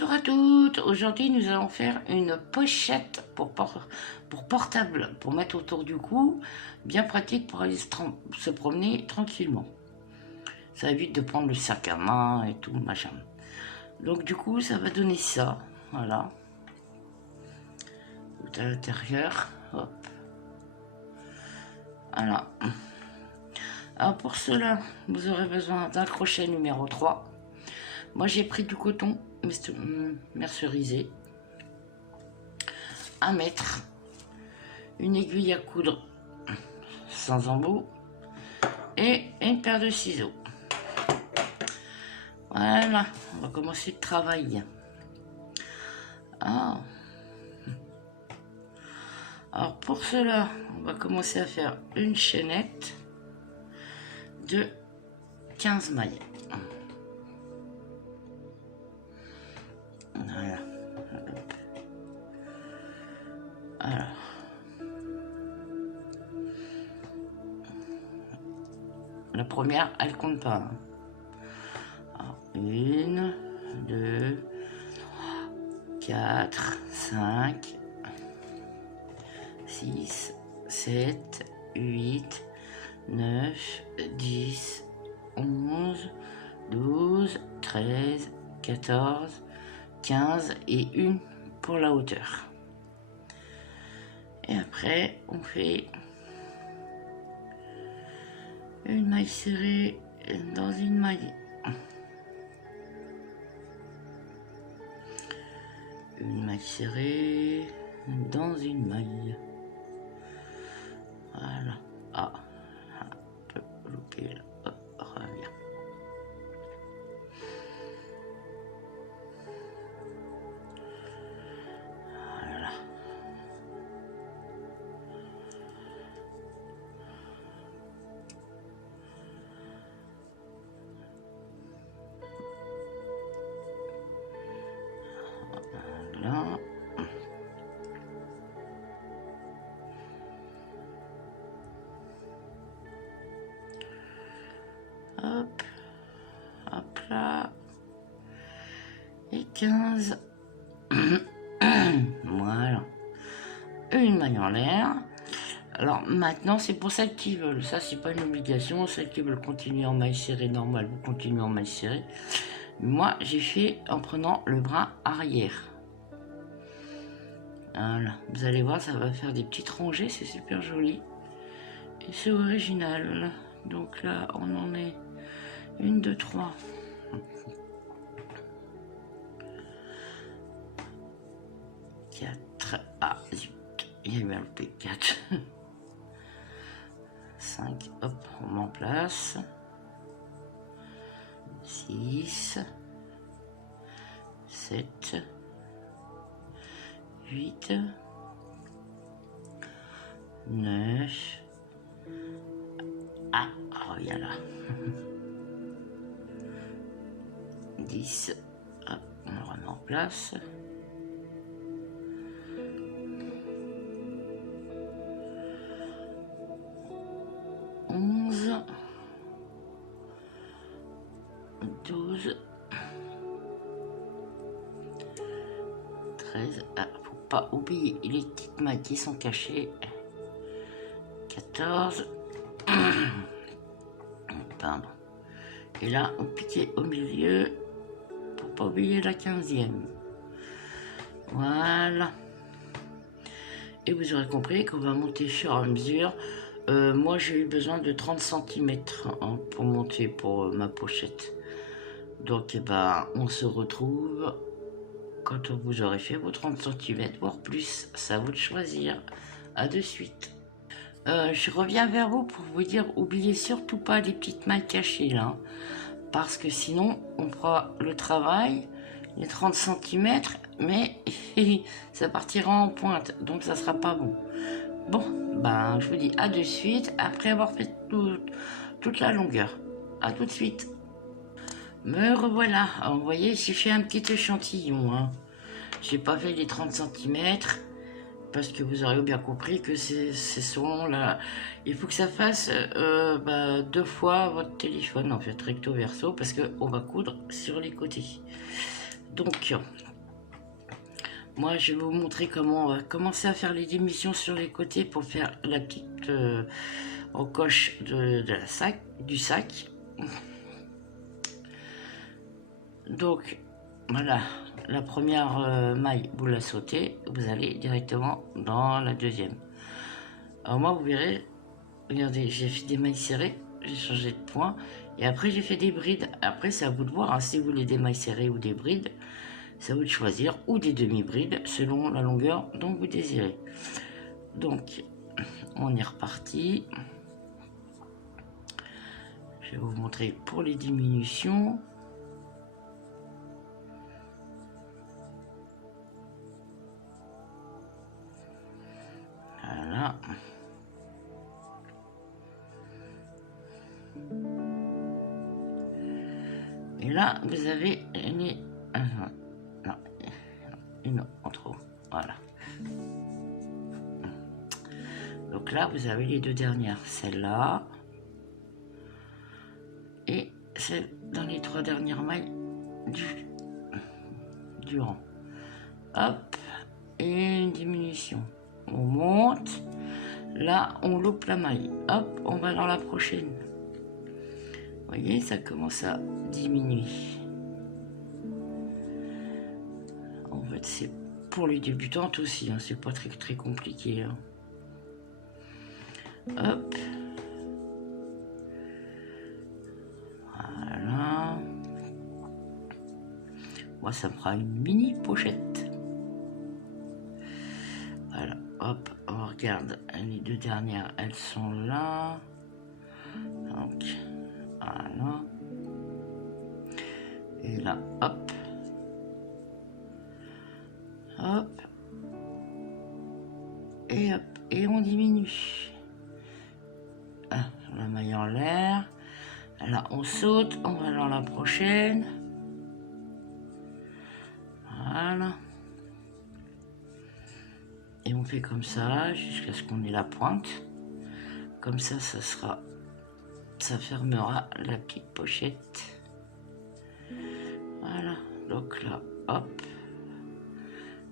Bonjour à toutes, aujourd'hui nous allons faire une pochette pour portable, pour mettre autour du cou, bien pratique pour aller se promener tranquillement. Ça évite de prendre le sac à main et tout machin. Donc du coup ça va donner ça, voilà. Tout à l'intérieur, hop. Voilà. Alors pour cela, vous aurez besoin d'un crochet numéro 3. Moi j'ai pris du coton mercerisé, 1 mètre, une aiguille à coudre sans embout et une paire de ciseaux. Voilà, on va commencer le travail. Alors pour cela, on va commencer à faire une chaînette de 15 mailles. Voilà. Alors. La première, elle compte pas. Alors, 1, 2, 4, 5, 6, 7, 8, 9, 10, 11, 12, 13, 14, 15 et une pour la hauteur. Et après, on fait une maille serrée dans une maille. Une maille serrée dans une maille. Voilà. Ah, un peu loupé là. Hop, revient. Voilà. Là. Hop, hop là, et 15, voilà, une maille en l'air. Alors maintenant c'est pour celles qui veulent, ça c'est pas une obligation, celles qui veulent continuer en maille serrée normale, vous continuez en maille serrée. Moi j'ai fait en prenant le bras arrière. Voilà, vous allez voir, ça va faire des petites rangées, c'est super joli et c'est original. Donc là on en est 1, 2, 3. 4. Ah, zut. Il y a eu un P4. 5. Hop, on met en place. 6. 7. 8. 9. Ah, reviens là. 10. Hop, on le remet en place. 11. 12. 13. Ah, faut pas oublier les petites mailles qui sont cachées. 14. Pardon. Et là, on piquait au milieu pour pas oublier la 15e. Voilà. Et vous aurez compris qu'on va monter au fur et à mesure. Moi, j'ai eu besoin de 30 cm pour monter pour ma pochette. Donc, eh ben, on se retrouve quand vous aurez fait vos 30 cm, voire plus. C'est à vous de choisir. À de suite. Je reviens vers vous pour vous dire, oubliez surtout pas les petites mailles cachées là. Parce que sinon, on fera le travail, les 30 cm, mais ça partira en pointe. Donc, ça sera pas bon. Bon, ben, je vous dis à de suite, après avoir fait toute la longueur. À tout de suite. Me revoilà. Alors, vous voyez, j'ai fait un petit échantillon. Hein. J'ai pas fait les 30 cm, parce que vous aurez bien compris que c'est selon la... Il faut que ça fasse 2 fois votre téléphone, en fait, recto verso, parce qu'on va coudre sur les côtés. Donc, moi je vais vous montrer comment on va commencer à faire les diminutions sur les côtés pour faire la petite encoche du sac. Donc voilà, la première maille vous la sautez, vous allez directement dans la deuxième. Alors moi vous verrez, regardez, j'ai fait des mailles serrées, j'ai changé de point et après j'ai fait des brides. Après c'est à vous de voir, hein, si vous voulez des mailles serrées ou des brides, c'est à vous de choisir, ou des demi-brides selon la longueur dont vous désirez. Donc on est reparti. Je vais vous montrer pour les diminutions. Voilà. Et là, vous avez une en trop. Voilà. Donc là, vous avez les deux dernières. Celle-là. Et celle dans les trois dernières mailles du rang. Hop. Et une diminution. On monte. Là, on loupe la maille. Hop, on va dans la prochaine. Vous voyez, ça commence à diminuer. En fait, c'est pour les débutantes aussi, hein, c'est pas très compliqué. Hein. Hop. Voilà. Moi, ça me fera une mini pochette. Voilà, hop, on regarde. Les deux dernières, elles sont là. Donc, voilà. Et là, hop. Hop. Et hop. Et on diminue. Ah, la maille en l'air. Là, on saute. On va dans la prochaine. Voilà. Et on fait comme ça jusqu'à ce qu'on ait la pointe. Comme ça, ça fermera la petite pochette. Voilà, donc là, hop,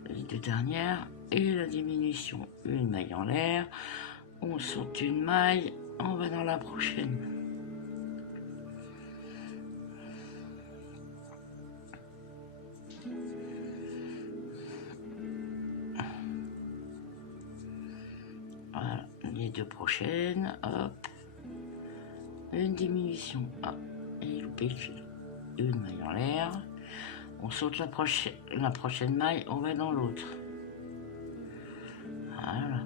les deux dernières et la diminution, une maille en l'air, on saute une maille, on va dans la prochaine. Voilà, les deux prochaines, hop, une diminution, hop, et loupé le fil, une maille en l'air, on saute la prochaine maille, on va dans l'autre. Voilà.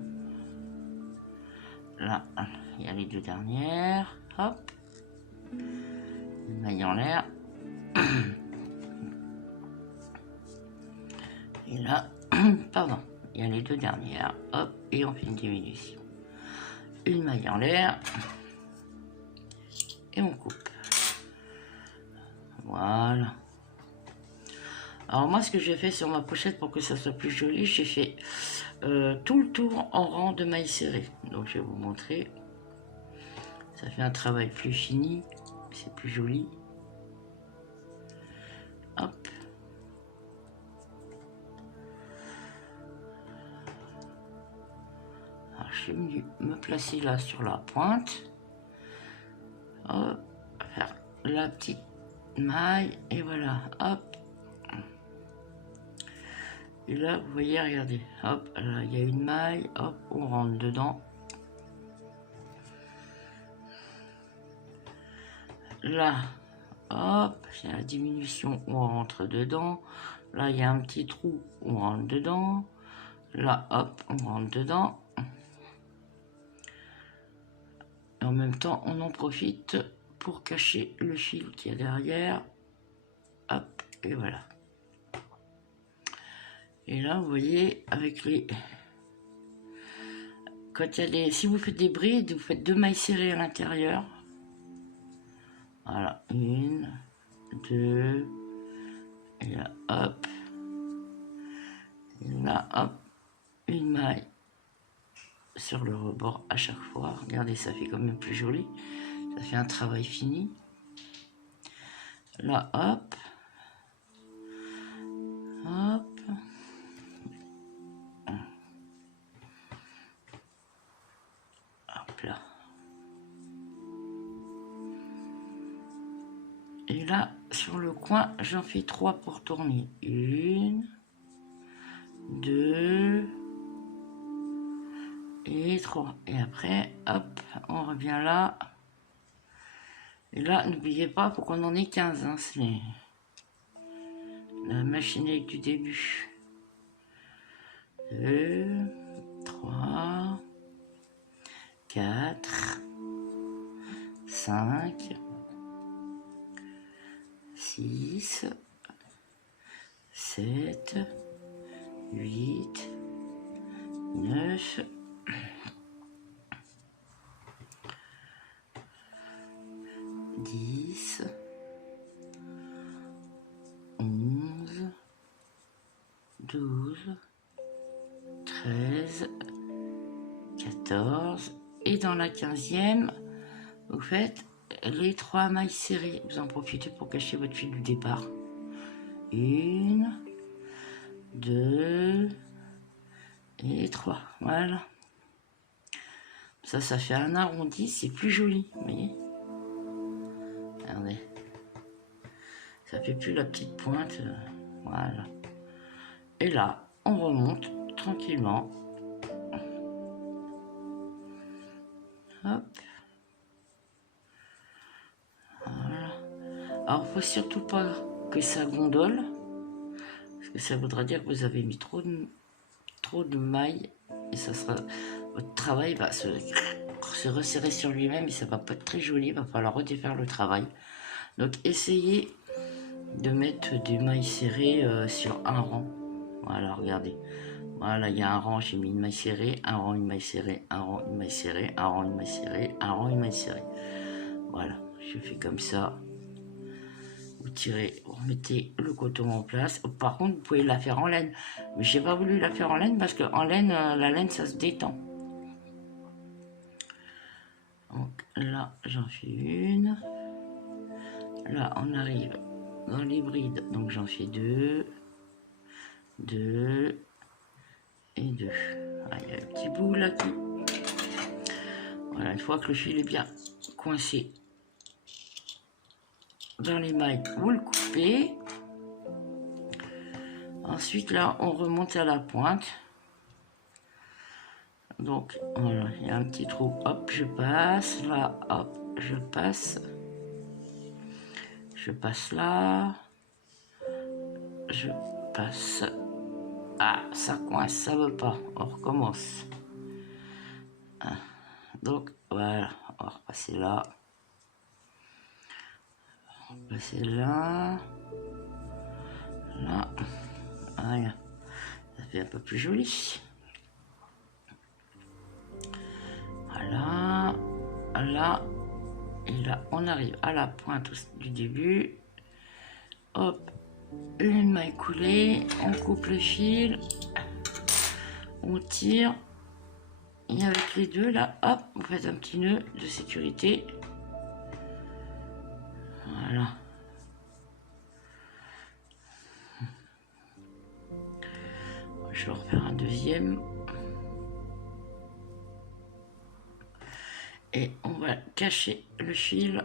Là, il y a les deux dernières, hop, une maille en l'air. Et là, pardon, il y a les deux dernières, hop, et on fait une diminution. Une maille en l'air, et on coupe. Voilà. Alors moi, ce que j'ai fait sur ma pochette pour que ça soit plus joli, j'ai fait tout le tour en rang de mailles serrées. Donc je vais vous montrer. Ça fait un travail plus fini, c'est plus joli. Hop. Alors, je vais me placer là sur la pointe. Hop, faire la petite maille et voilà, hop. Et là, vous voyez, regardez, hop, là, il y a une maille, hop, on rentre dedans. Là, hop, c'est la diminution, on rentre dedans. Là, il y a un petit trou, on rentre dedans. Là, hop, on rentre dedans. Et en même temps, on en profite pour cacher le fil qui est derrière. Hop, et voilà. Et là, vous voyez, avec les... Quand il y a les... Si vous faites des brides, vous faites deux mailles serrées à l'intérieur. Voilà, une, deux, et là, hop. Et là, hop, une maille sur le rebord à chaque fois. Regardez, ça fait quand même plus joli. Ça fait un travail fini. Là, hop. Hop. Hop là. Et là, sur le coin, j'en fais 3 pour tourner. 1, 2 et 3. Et après, hop, on revient là. Et là, n'oubliez pas, pour qu'on en ait 15, hein, c'est la machine du début. 2, 3, 4, 5, 6, 7, 8, 9, 10, 11, 12, 13, 14. Et dans la 15e, vous faites les 3 mailles serrées. Vous en profitez pour cacher votre fil du départ. 1, 2 et 3. Voilà. Ça fait un arrondi, c'est plus joli. Vous voyez? Regardez. Ça fait plus la petite pointe. Voilà. Et là, on remonte tranquillement. Hop. Voilà. Alors, faut surtout pas que ça gondole, parce que ça voudra dire que vous avez mis trop de mailles, et ça sera, votre travail va se resserrer sur lui-même, et ça va pas être très joli, il va falloir redéfaire le travail. Donc, essayez de mettre des mailles serrées sur un rang. Voilà, regardez. Voilà, il y a un rang, j'ai mis une maille serrée, un rang, une maille serrée, un rang, une maille serrée, un rang, une maille serrée, un rang, une maille serrée. Voilà, je fais comme ça. Vous tirez, vous remettez le coton en place. Par contre, vous pouvez la faire en laine. Mais j'ai pas voulu la faire en laine parce qu'en laine, la laine, ça se détend. Donc là, j'en fais une. Là, on arrive dans l'hybride. Donc j'en fais 2, 2 et 2. Ah, il y a un petit bout là qui... Voilà, une fois que le fil est bien coincé dans les mailles, vous le coupez. Ensuite, là, on remonte à la pointe. Donc, voilà, il y a un petit trou. Hop, je passe. Là, hop, je passe. Je passe là. Je passe. Ah, ça coince, ça veut pas. On recommence. Donc, voilà, on va repasser là. On va passer là. Là. Voilà. Ça fait un peu plus joli. Voilà. Là. Et là, on arrive à la pointe du début. Hop. Une maille coulée. On coupe le fil. On tire. Et avec les deux, là, hop, vous faites un petit nœud de sécurité. Voilà. Je vais refaire un deuxième. Et on va cacher le fil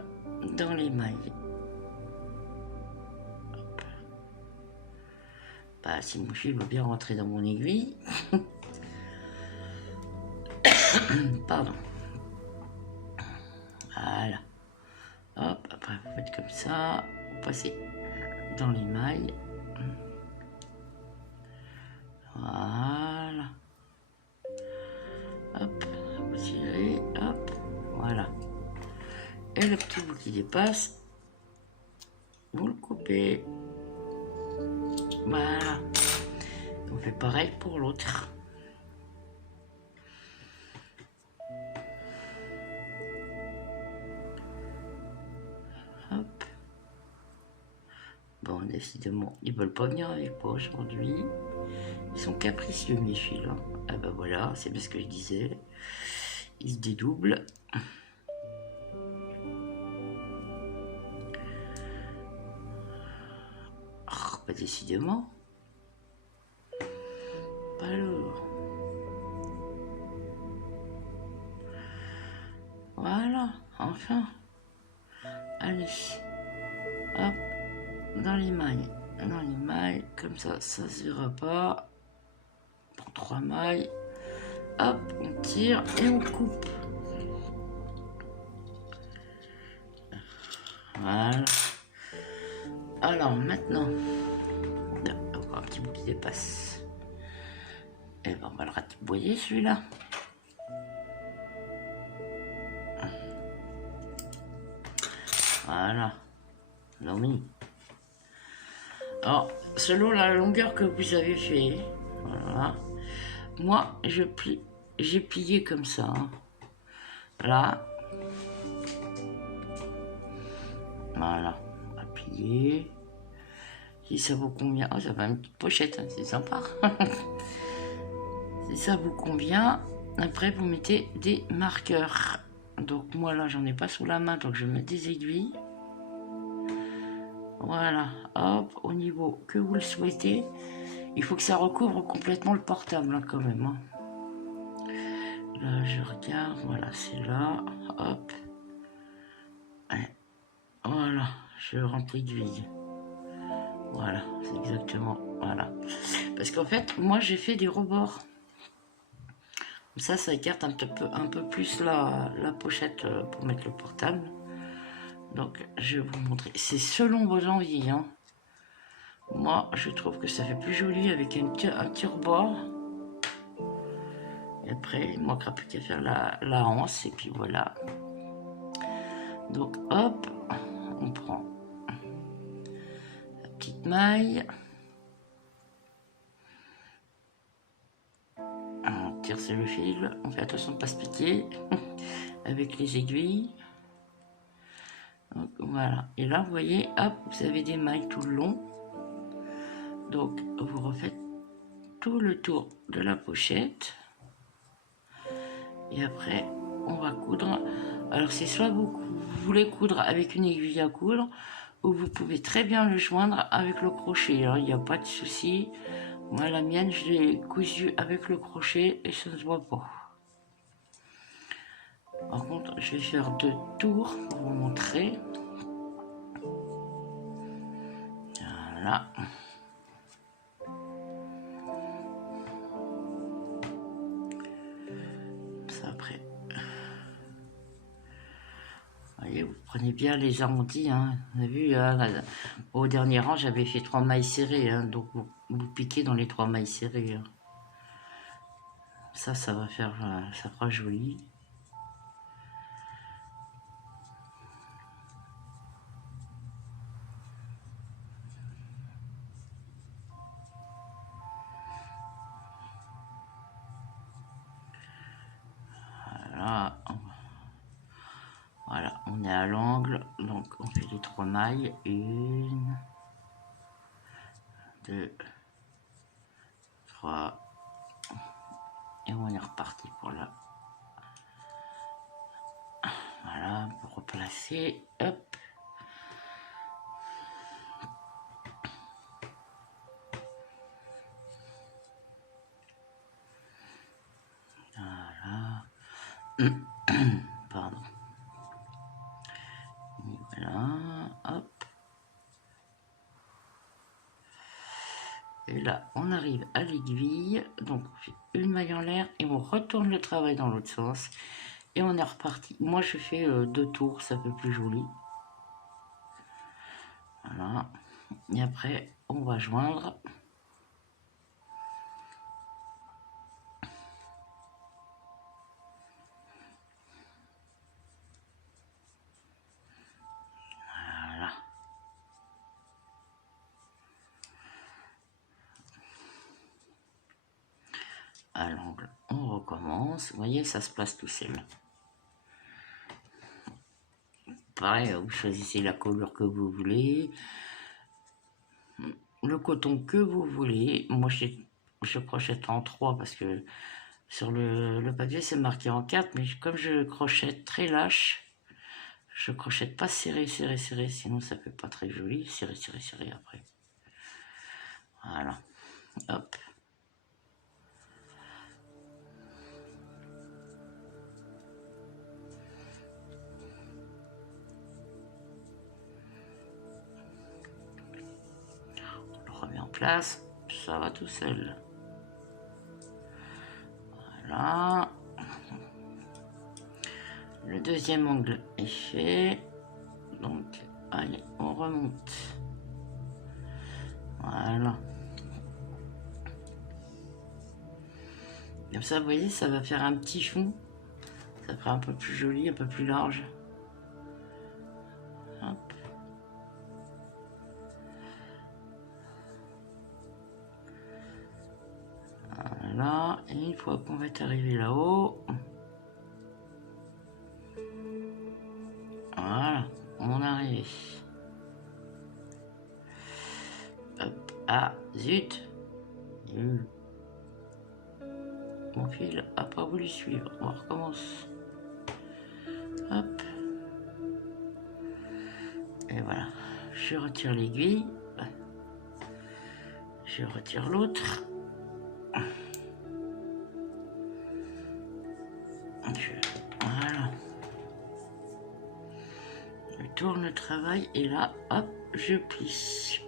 dans les mailles. Hop. Bah, si mon fil veut bien rentrer dans mon aiguille. Pardon. Voilà. Hop, après vous faites comme ça. Vous passez dans les mailles. Voilà. Hop, vous tirez, hop, voilà. Et le petit bout qui dépasse, vous le coupez. Voilà. On fait pareil pour l'autre. Hop. Bon, décidément, ils veulent pas venir avec moi aujourd'hui. Ils sont capricieux, mes fils. Hein. Ah bah voilà, c'est bien ce que je disais. Ils se dédoublent. Oh, pas décidément. pas lourd. Voilà, enfin. Allez, hop, dans les mailles. Dans les mailles, comme ça, ça se verra pas. Pour 3 mailles. Hop, on tire et on coupe. Voilà. Alors maintenant, encore un petit bout qui dépasse. Et ben on va le ratiboyer celui-là. Voilà. Non oui. Alors, selon la longueur que vous avez fait, voilà. Moi, j'ai plié comme ça. Hein. Là. Voilà. On va plier. Si ça vous convient. Oh, ça va une petite pochette, hein, c'est sympa. Si ça vous convient, après vous mettez des marqueurs. Donc moi là, j'en ai pas sous la main, donc je mets des aiguilles. Voilà, hop, au niveau que vous le souhaitez. Il faut que ça recouvre complètement le portable hein, quand même. Hein. Là, je regarde, voilà, c'est là, hop. Et voilà, je rentre l'aiguille. Voilà, c'est exactement, voilà. Parce qu'en fait, moi j'ai fait des rebords. Ça écarte un peu plus la pochette pour mettre le portable. Donc, je vais vous montrer. C'est selon vos envies. Hein. Moi, je trouve que ça fait plus joli avec un petit rebord. Et après, il ne manquera plus qu'à faire la anse. Et puis voilà. Donc, hop, on prend la petite maille. On tire sur le fil. On fait attention de ne pas se piquer avec les aiguilles. Donc, voilà. Et là, vous voyez, hop, vous avez des mailles tout le long. Donc, vous refaites tout le tour de la pochette. Et après, on va coudre. Alors, c'est soit vous voulez coudre avec une aiguille à coudre, ou vous pouvez très bien le joindre avec le crochet. Alors, il n'y a pas de souci. Moi, la mienne, je l'ai cousue avec le crochet et ça ne se voit pas. Par contre, je vais faire 2 tours pour vous montrer. Voilà. Ça après. Voyez, vous prenez bien les arrondis. Hein. Vous avez vu, hein, au dernier rang, j'avais fait 3 mailles serrées. Hein, donc, vous piquez dans les 3 mailles serrées. Hein. Ça va faire, ça fera joli. Voilà, on est à l'angle, donc on fait les 3 mailles. 1, 2, 3. Et on est reparti pour là. Voilà, pour replacer. Hop. Voilà. Pardon. Et voilà, hop. Et là, on arrive à l'aiguille. Donc, on fait une maille en l'air et on retourne le travail dans l'autre sens. Et on est reparti. Moi, je fais 2 tours, ça fait plus joli. Voilà. Et après, on va joindre. Voilà. À l'angle, on recommence. Vous voyez, ça se place tout seul. Pareil, vous choisissez la couleur que vous voulez, le coton que vous voulez. Moi, je crochette en 3 parce que sur le papier, c'est marqué en 4, mais comme je crochette très lâche, je crochette pas serré, sinon ça fait pas très joli. Serré après. Voilà. Hop. place, ça va tout seul. Voilà. Le deuxième angle est fait. Donc, allez, on remonte. Voilà. Comme ça, vous voyez, ça va faire un petit fond. Ça fera un peu plus joli, un peu plus large. Hop. Voilà. Et une fois qu'on va être arrivé là-haut, voilà, on arrive. Hop. Ah, zut. Mon fil n'a pas voulu suivre. On recommence. Hop. Et voilà. Je retire l'aiguille. Je retire l'autre. Voilà. Je tourne le travail et là, hop, je plie.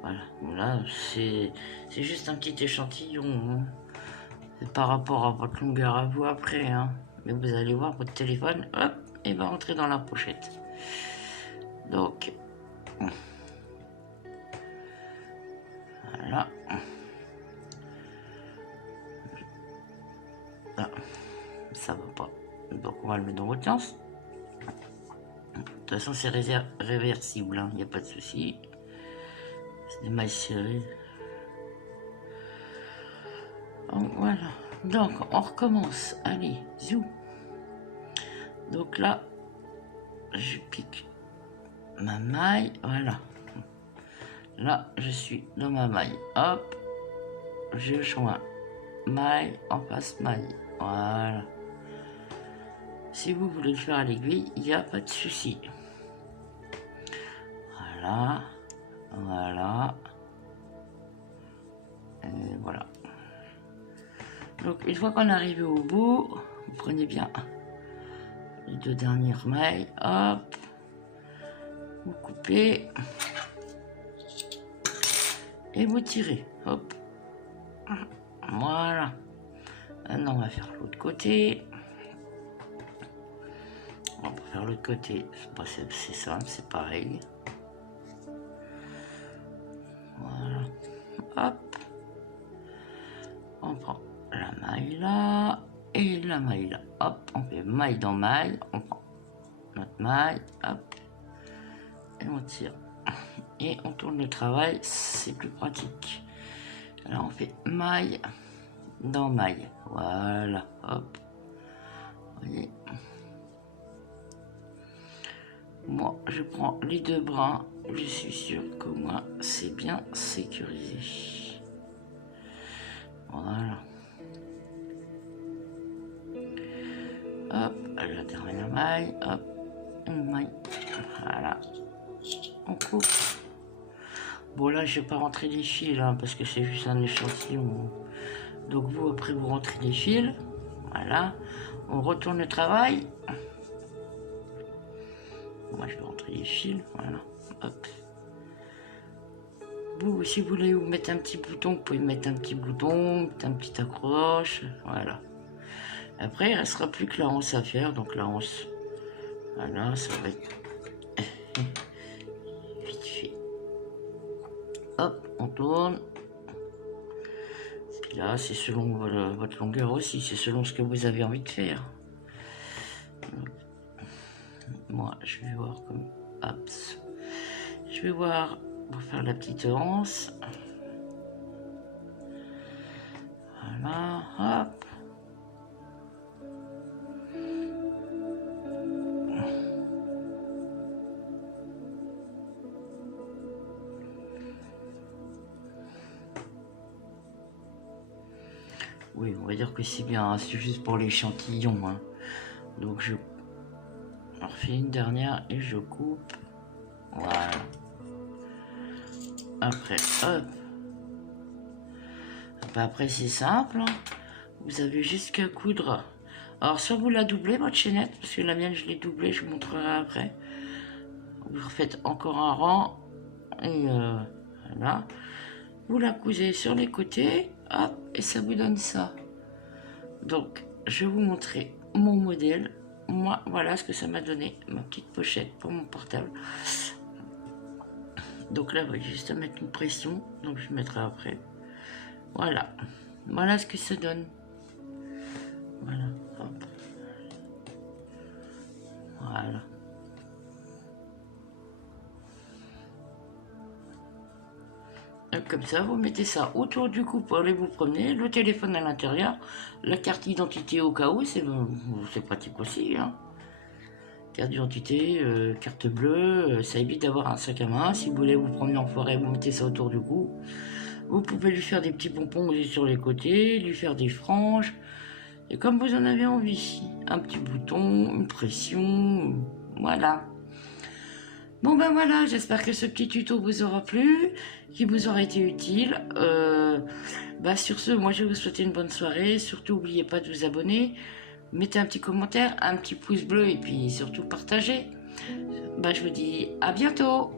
Voilà. Là, c'est juste un petit échantillon. Hein. C'est par rapport à votre longueur à vous après. Hein. Mais vous allez voir, votre téléphone, hop, il va rentrer dans la pochette. Donc, voilà. Là, ça va pas. Donc, on va le mettre dans votre sens. De toute façon, c'est réversible, il n'y a pas de souci. C'est des mailles serrées. Donc, voilà. Donc, on recommence. Allez, zou. Donc là, je pique ma maille. Voilà. Là, je suis dans ma maille. Hop. Je joins maille en face maille. Voilà. Si vous voulez le faire à l'aiguille, il n'y a pas de souci. Voilà. Voilà. Et voilà. Donc, une fois qu'on est arrivé au bout, vous prenez bien les deux dernières mailles. Hop. Vous coupez. Et vous tirez. Hop. Voilà. Maintenant, on va faire l'autre côté. On va faire l'autre côté. C'est simple, c'est pareil. Voilà. Hop. On prend la maille là et la maille là. Hop, on fait maille dans maille. On prend notre maille. Hop. Et on tire. Et on tourne le travail. C'est plus pratique. Là, on fait maille dans maille. Voilà. Hop. Vous voyez. Moi, je prends les deux bras. Je suis sûr qu'au moins, c'est bien sécurisé. Voilà. Hop, la dernière maille. Hop, une maille. Voilà. On coupe. Bon, là, je vais pas rentrer les fils, hein, parce que c'est juste un échantillon. Donc, vous, après, vous rentrez les fils. Voilà. On retourne le travail. Moi, je vais rentrer les fils. Voilà. Hop. Vous, si vous voulez vous mettre un petit bouton, vous pouvez mettre un petit bouton, un petit accroche. Voilà. Après, il ne restera plus que la hanse à faire. Donc, la hanse. Voilà, ça va être vite fait. Hop, on tourne. Puis là, c'est selon votre longueur aussi. C'est selon ce que vous avez envie de faire. Donc, moi, je vais voir comme... Hop. Je vais voir pour faire la petite anse. Voilà, hop. Oui, on va dire que c'est bien, hein, c'est juste pour l'échantillon. Hein. Donc je refais une dernière et je coupe. Voilà. Après, hop. Après, c'est simple. Hein. Vous avez juste qu'à coudre. Alors, soit vous la doublez, votre chaînette, parce que la mienne, je l'ai doublée, je vous montrerai après. Vous refaites encore un rang. Et voilà. vous la cousez sur les côtés, hop, et ça vous donne ça. Donc, je vais vous montrer mon modèle. Moi, voilà ce que ça m'a donné, ma petite pochette pour mon portable. Donc là, je vais juste mettre une pression, donc je mettrai après. Voilà, voilà ce que ça donne. Voilà, hop. Voilà. Comme ça, vous mettez ça autour du cou pour aller vous promener, le téléphone à l'intérieur, la carte d'identité au cas où, c'est pratique aussi. Hein. Carte d'identité, carte bleue, ça évite d'avoir un sac à main. Si vous voulez vous promener en forêt, vous mettez ça autour du cou. Vous pouvez lui faire des petits pompons aussi sur les côtés, lui faire des franges, et comme vous en avez envie. Un petit bouton, une pression, voilà. Bon ben voilà, j'espère que ce petit tuto vous aura plu, qu'il vous aura été utile. Sur ce, moi je vais vous souhaiter une bonne soirée. Surtout n'oubliez pas de vous abonner, mettez un petit commentaire, un petit pouce bleu et puis surtout partagez. Je vous dis à bientôt.